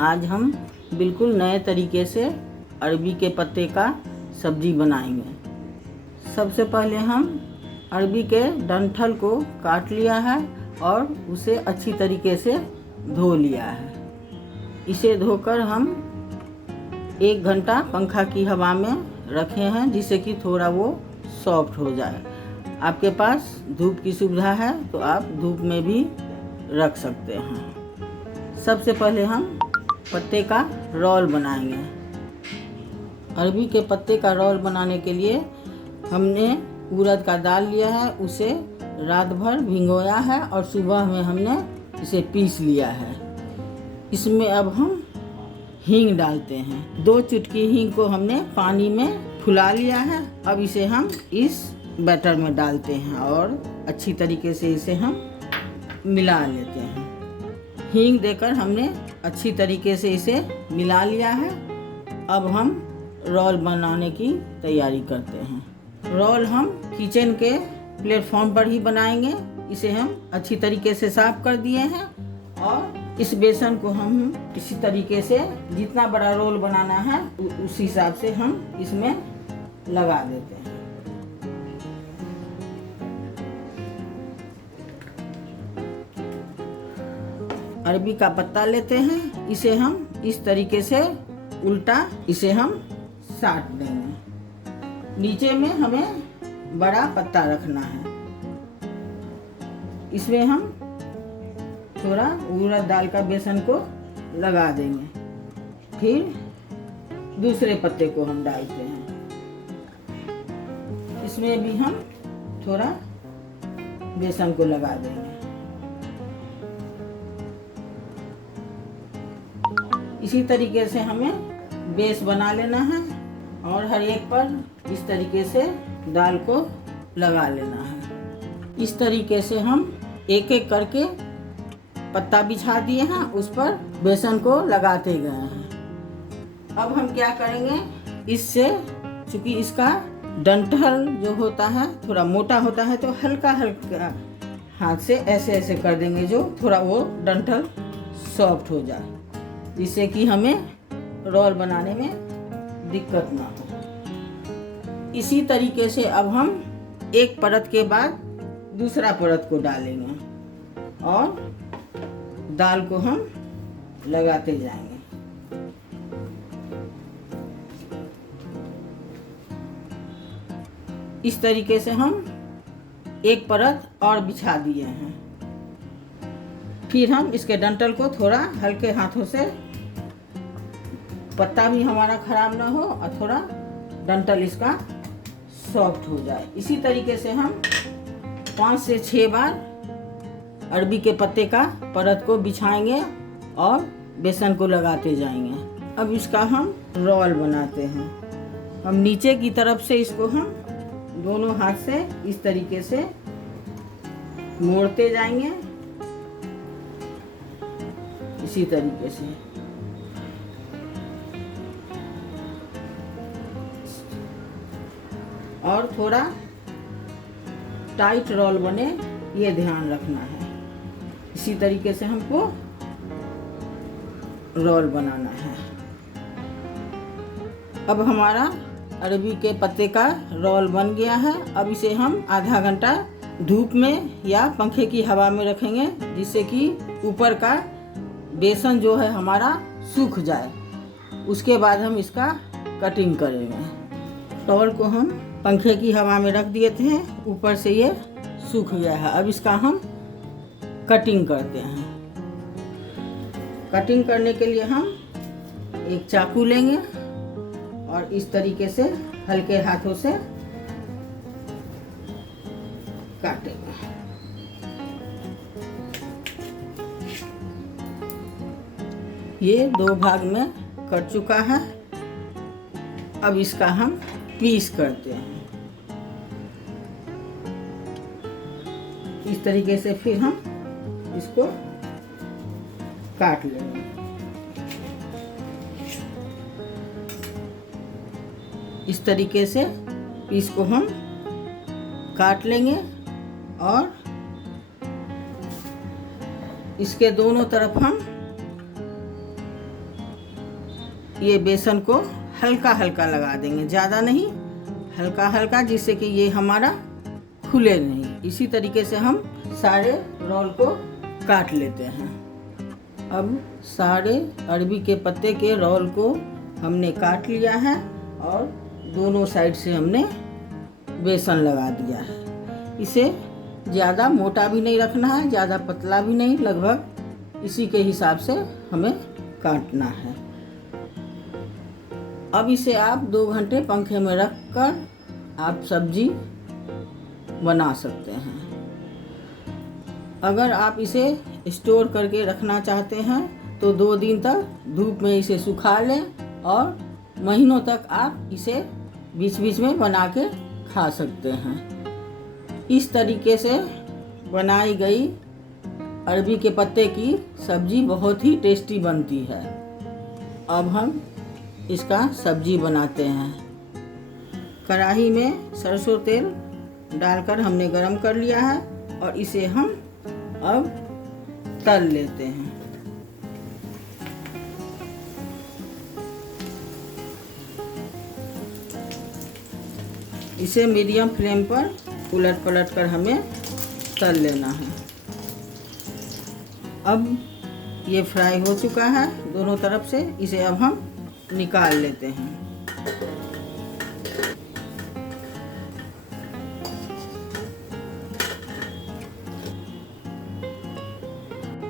आज हम बिल्कुल नए तरीके से अरबी के पत्ते का सब्जी बनाएंगे। सबसे पहले हम अरबी के डंठल को काट लिया है और उसे अच्छी तरीके से धो लिया है। इसे धोकर हम 1 घंटा पंखा की हवा में रखे हैं, जिससे कि थोड़ा वो सॉफ्ट हो जाए। आपके पास धूप की सुविधा है तो आप धूप में भी रख सकते हैं। सबसे पहले हम पत्ते का रोल बनाएंगे। अरबी के पत्ते का रोल बनाने के लिए हमने उड़द का दाल लिया है, उसे रात भर भिगोया है और सुबह में हमने इसे पीस लिया है। इसमें अब हम हींग डालते हैं। 2 चुटकी हींग को हमने पानी में फुला लिया है। अब इसे हम इस बैटर में डालते हैं और अच्छी तरीके से इसे हम मिला लेते हैं। हींग देकर हमने अच्छी तरीके से इसे मिला लिया है। अब हम रोल बनाने की तैयारी करते हैं। रोल हम किचन के प्लेटफॉर्म पर ही बनाएंगे। इसे हम अच्छी तरीके से साफ कर दिए हैं और इस बेसन को हम इसी तरीके से जितना बड़ा रोल बनाना है उस हिसाब से हम इसमें लगा देते हैं। अरबी का पत्ता लेते हैं, इसे हम इस तरीके से उल्टा इसे हम साट देंगे। नीचे में हमें बड़ा पत्ता रखना है। इसमें हम थोड़ा उड़द दाल का बेसन को लगा देंगे। फिर दूसरे पत्ते को हम डालते हैं। इसमें भी हम थोड़ा बेसन को लगा देंगे। इसी तरीके से हमें बेस बना लेना है और हर एक पर इस तरीके से दाल को लगा लेना है। इस तरीके से हम एक एक करके पत्ता बिछा दिए हैं, उस पर बेसन को लगाते गए हैं। अब हम क्या करेंगे, इससे चूंकि इसका डंठल जो होता है थोड़ा मोटा होता है, तो हल्का हल्का हाथ से ऐसे ऐसे कर देंगे, जो थोड़ा वो डंठल सॉफ्ट हो जाए, जिससे कि हमें रोल बनाने में दिक्कत ना हो। इसी तरीके से अब हम एक परत के बाद दूसरा परत को डालेंगे और दाल को हम लगाते जाएंगे। इस तरीके से हम एक परत और बिछा दिए हैं। फिर हम इसके डंठल को थोड़ा हल्के हाथों से, पत्ता भी हमारा खराब ना हो और थोड़ा डंठल इसका सॉफ्ट हो जाए। इसी तरीके से हम 5 से 6 बार अरबी के पत्ते का परत को बिछाएंगे और बेसन को लगाते जाएंगे। अब इसका हम रोल बनाते हैं। हम नीचे की तरफ से इसको हम दोनों हाथ से इस तरीके से मोड़ते जाएंगे, इसी तरीके से। और थोड़ा टाइट रोल बने, ये ध्यान रखना है। इसी तरीके से हमको रोल बनाना है। अब हमारा अरबी के पत्ते का रोल बन गया है। अब इसे हम आधा घंटा धूप में या पंखे की हवा में रखेंगे, जिससे कि ऊपर का बेसन जो है हमारा सूख जाए। उसके बाद हम इसका कटिंग करेंगे। रोल को हम पंखे की हवा में रख दिए थे, ऊपर से ये सूख गया है। अब इसका हम कटिंग करते हैं। कटिंग करने के लिए हम एक चाकू लेंगे और इस तरीके से हल्के हाथों से काटेंगे। ये 2 भाग में कट चुका है। अब इसका हम पीस करते हैं। इस तरीके से फिर हम इसको काट लेंगे। इस तरीके से पीस को हम काट लेंगे और इसके दोनों तरफ हम ये बेसन को हल्का हल्का लगा देंगे, ज़्यादा नहीं, हल्का हल्का, जिससे कि ये हमारा खुले नहीं। इसी तरीके से हम सारे रोल को काट लेते हैं। अब सारे अरबी के पत्ते के रोल को हमने काट लिया है और दोनों साइड से हमने बेसन लगा दिया है। इसे ज़्यादा मोटा भी नहीं रखना है, ज़्यादा पतला भी नहीं, लगभग इसी के हिसाब से हमें काटना है। अब इसे आप 2 घंटे पंखे में रख कर आप सब्जी बना सकते हैं। अगर आप इसे स्टोर करके रखना चाहते हैं तो 2 दिन तक धूप में इसे सुखा लें और महीनों तक आप इसे बीच बीच में बना के खा सकते हैं। इस तरीके से बनाई गई अरबी के पत्ते की सब्जी बहुत ही टेस्टी बनती है। अब हम इसका सब्जी बनाते हैं। कढ़ाई में सरसों तेल डालकर हमने गरम कर लिया है और इसे हम अब तल लेते हैं। इसे मीडियम फ्लेम पर उलट पलट कर हमें तल लेना है। अब ये फ्राई हो चुका है दोनों तरफ से, इसे अब हम निकाल लेते हैं।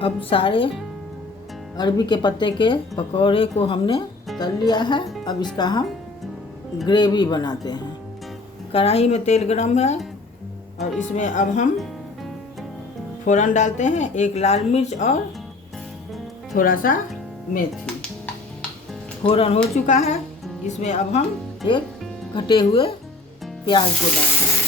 अब सारे अरबी के पत्ते के पकौड़े को हमने तल लिया है। अब इसका हम ग्रेवी बनाते हैं। कढ़ाई में तेल गरम है और इसमें अब हम फ़ौरन डालते हैं 1 लाल मिर्च और थोड़ा सा मेथी। फ़ौरन हो चुका है, इसमें अब हम एक कटे हुए प्याज को डाल देंगे।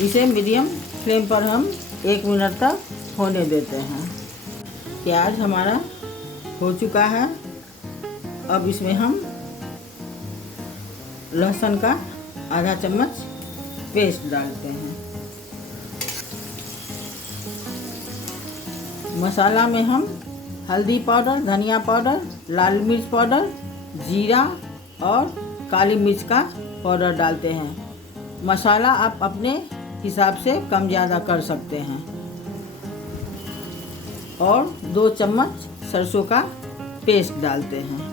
इसे मीडियम फ्लेम पर हम 1 मिनट तक होने देते हैं। प्याज हमारा हो चुका है। अब इसमें हम लहसुन का आधा चम्मच पेस्ट डालते हैं। मसाला में हम हल्दी पाउडर, धनिया पाउडर, लाल मिर्च पाउडर, जीरा और काली मिर्च का पाउडर डालते हैं। मसाला आप अपने हिसाब से कम ज़्यादा कर सकते हैं। और 2 चम्मच सरसों का पेस्ट डालते हैं।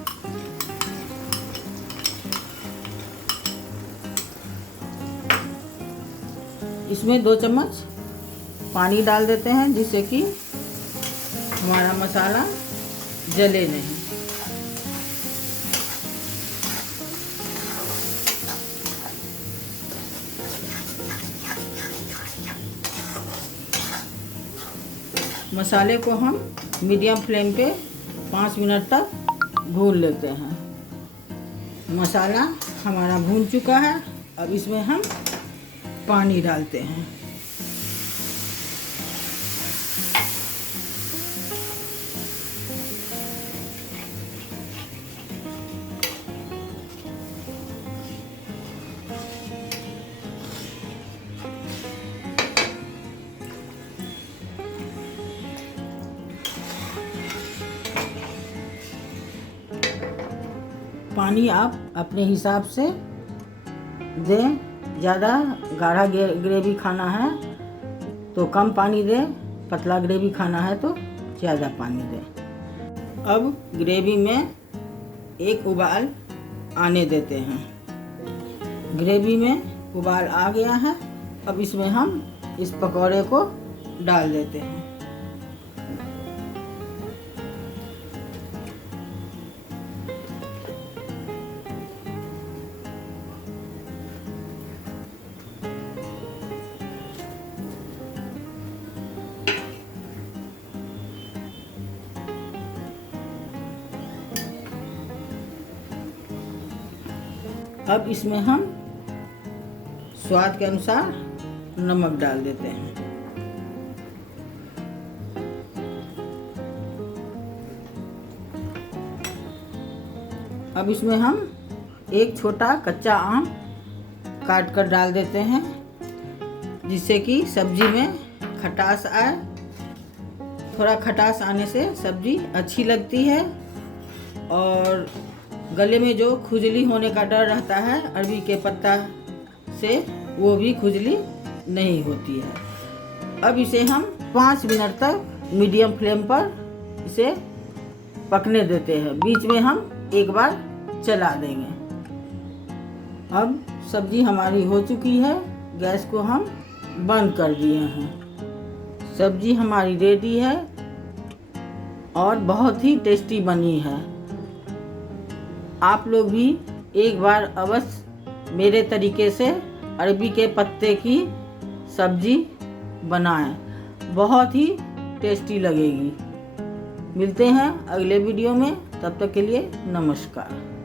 इसमें 2 चम्मच पानी डाल देते हैं, जिससे कि हमारा मसाला जले नहीं। मसाले को हम मीडियम फ्लेम पे 5 मिनट तक भून लेते हैं। मसाला हमारा भून चुका है। अब इसमें हम पानी डालते हैं। पानी आप अपने हिसाब से दें। ज़्यादा गाढ़ा ग्रेवी खाना है तो कम पानी दें, पतला ग्रेवी खाना है तो ज़्यादा पानी दें। अब ग्रेवी में एक उबाल आने देते हैं। ग्रेवी में उबाल आ गया है। अब इसमें हम इस पकौड़े को डाल देते हैं। अब इसमें हम स्वाद के अनुसार नमक डाल देते हैं। अब इसमें हम एक छोटा कच्चा आम काट कर डाल देते हैं, जिससे कि सब्जी में खटास आए। थोड़ा खटास आने से सब्जी अच्छी लगती है और गले में जो खुजली होने का डर रहता है अरबी के पत्ता से, वो भी खुजली नहीं होती है। अब इसे हम 5 मिनट तक मीडियम फ्लेम पर इसे पकने देते हैं। बीच में हम एक बार चला देंगे। अब सब्जी हमारी हो चुकी है, गैस को हम बंद कर दिए हैं। सब्जी हमारी रेडी है और बहुत ही टेस्टी बनी है। आप लोग भी एक बार अवश्य मेरे तरीके से अरबी के पत्ते की सब्जी बनाएं, बहुत ही टेस्टी लगेगी। मिलते हैं अगले वीडियो में, तब तक के लिए नमस्कार।